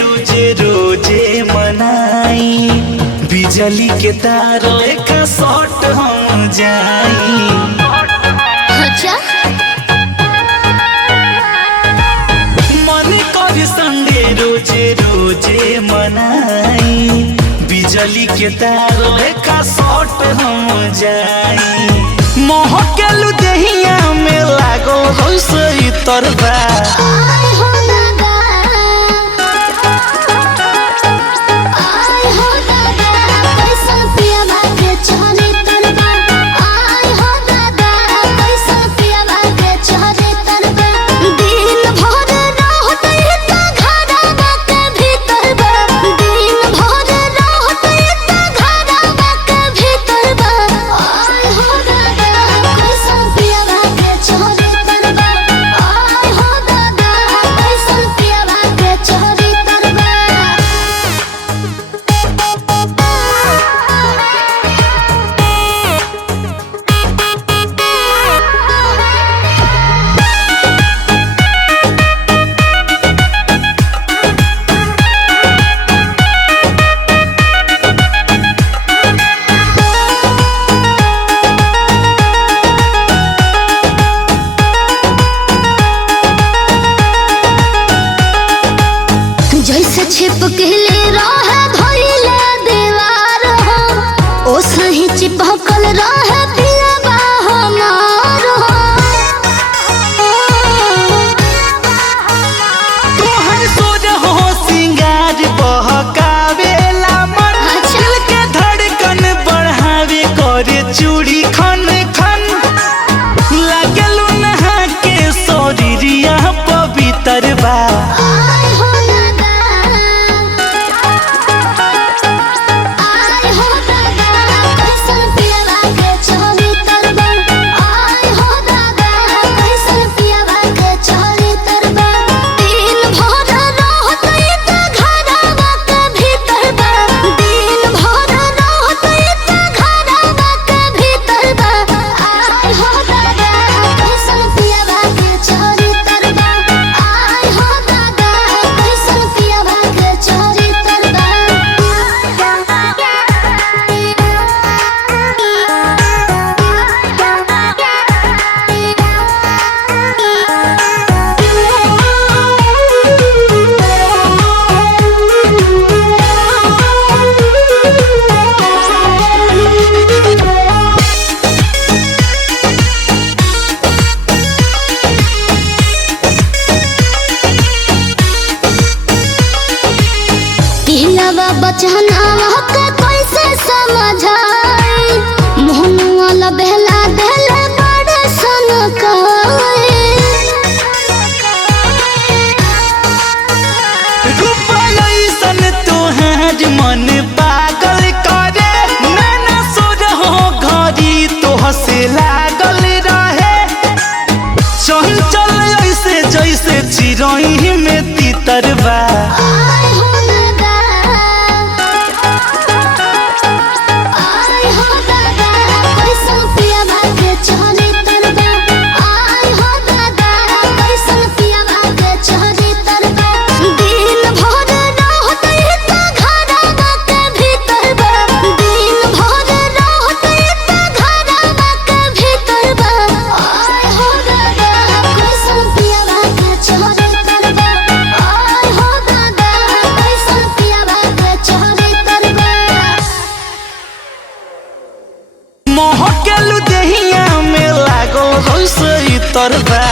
रोजे रोजे मनाई, बिजली के तार का शॉट हम जाई। अच्छा मन कर संडे रोजे रोजे मनाई, बिजली के तार का शॉट हम जाई। मोह के लुदेहिया में लागो रसोई तरबा। जैसे छिपकली रहे धइले दीवार हो, ओ सही चिपकल रहे पियबा हमार हो। तोहर सोज हो सिंगार बहकावेला मन, दिल के धड़कन बढ़ावे करे चूड़ी खन खन। लागलू नहा के शरीरिया पवित्र बा। बचना के कैसे समझाई, मोहनुआ ला बहला देले बड़े सन रूपन तोहार मन पागल करे, नैना सोर हो घड़ी तोह से लागल रहे। चंचल ऐसे जैसे चिरई में तितरबा। मोह के लुदेहिया में लागो रसोई तरबा।